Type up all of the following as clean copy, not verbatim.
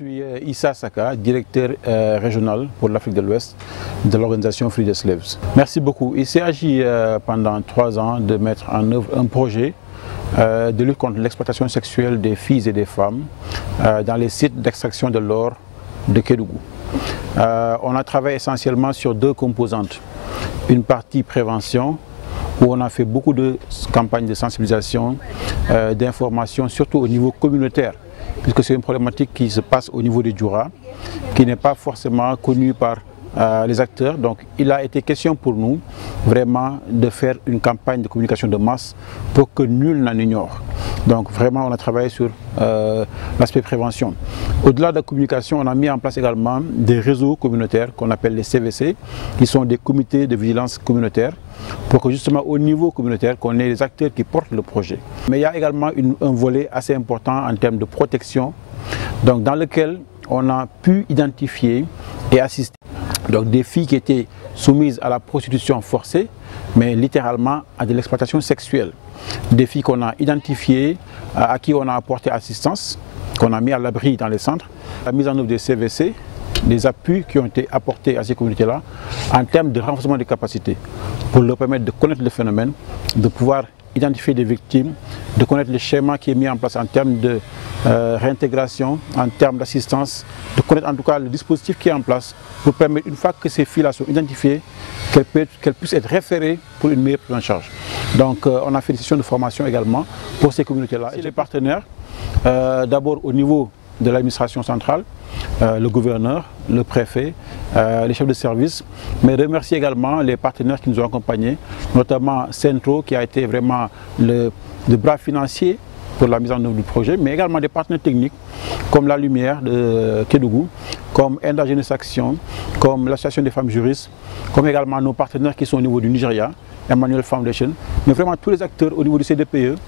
suis Issa Saka, directeur régional pour l'Afrique de l'Ouest de l'organisation Free the Slaves. Merci beaucoup. Il s'est agi pendant 3 ans de mettre en œuvre un projet de lutte contre l'exploitation sexuelle des filles et des femmes dans les sites d'extraction de l'or de Kédougou. On a travaillé essentiellement sur 2 composantes. Une partie prévention, où on a fait beaucoup de campagnes de sensibilisation, d'information, surtout au niveau communautaire, puisque c'est une problématique qui se passe au niveau des Djoura, qui n'est pas forcément connue par les acteurs. Donc il a été question pour nous vraiment de faire une campagne de communication de masse pour que nul n'en ignore. Donc vraiment on a travaillé sur l'aspect prévention. Au-delà de la communication, on a mis en place également des réseaux communautaires qu'on appelle les CVC, qui sont des comités de vigilance communautaire, pour que justement au niveau communautaire, qu'on ait les acteurs qui portent le projet. Mais il y a également un volet assez important en termes de protection, donc dans lequel on a pu identifier et assister donc des filles qui étaient soumises à la prostitution forcée, mais littéralement à de l'exploitation sexuelle. Des filles qu'on a identifiées, à qui on a apporté assistance, qu'on a mis à l'abri dans les centres. La mise en œuvre des CVC, des appuis qui ont été apportés à ces communautés-là en termes de renforcement des capacités pour leur permettre de connaître le phénomène, de pouvoir identifier des victimes, de connaître le schéma qui est mis en place en termes de réintégration, en termes d'assistance, de connaître en tout cas le dispositif qui est en place pour permettre, une fois que ces filles-là sont identifiées, qu'elles puissent être référées pour une meilleure prise en charge. Donc on a fait des sessions de formation également pour ces communautés-là. Et les partenaires, d'abord au niveau de l'administration centrale, le gouverneur, le préfet, les chefs de service, mais remercier également les partenaires qui nous ont accompagnés, notamment Centro qui a été vraiment le bras financier pour la mise en œuvre du projet, mais également des partenaires techniques comme La Lumière de Kédougou, comme Enda Jeunesse Action, comme l'Association des femmes juristes, comme également nos partenaires qui sont au niveau du Nigeria, Emmanuel Foundation, mais vraiment tous les acteurs au niveau du CDPE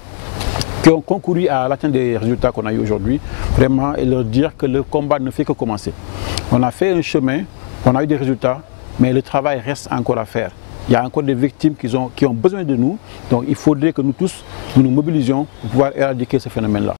qui ont concouru à l'atteinte des résultats qu'on a eu aujourd'hui, vraiment, et leur dire que le combat ne fait que commencer. On a fait un chemin, on a eu des résultats, mais le travail reste encore à faire. Il y a encore des victimes qui ont besoin de nous, donc il faudrait que nous tous nous mobilisions pour pouvoir éradiquer ce phénomène-là.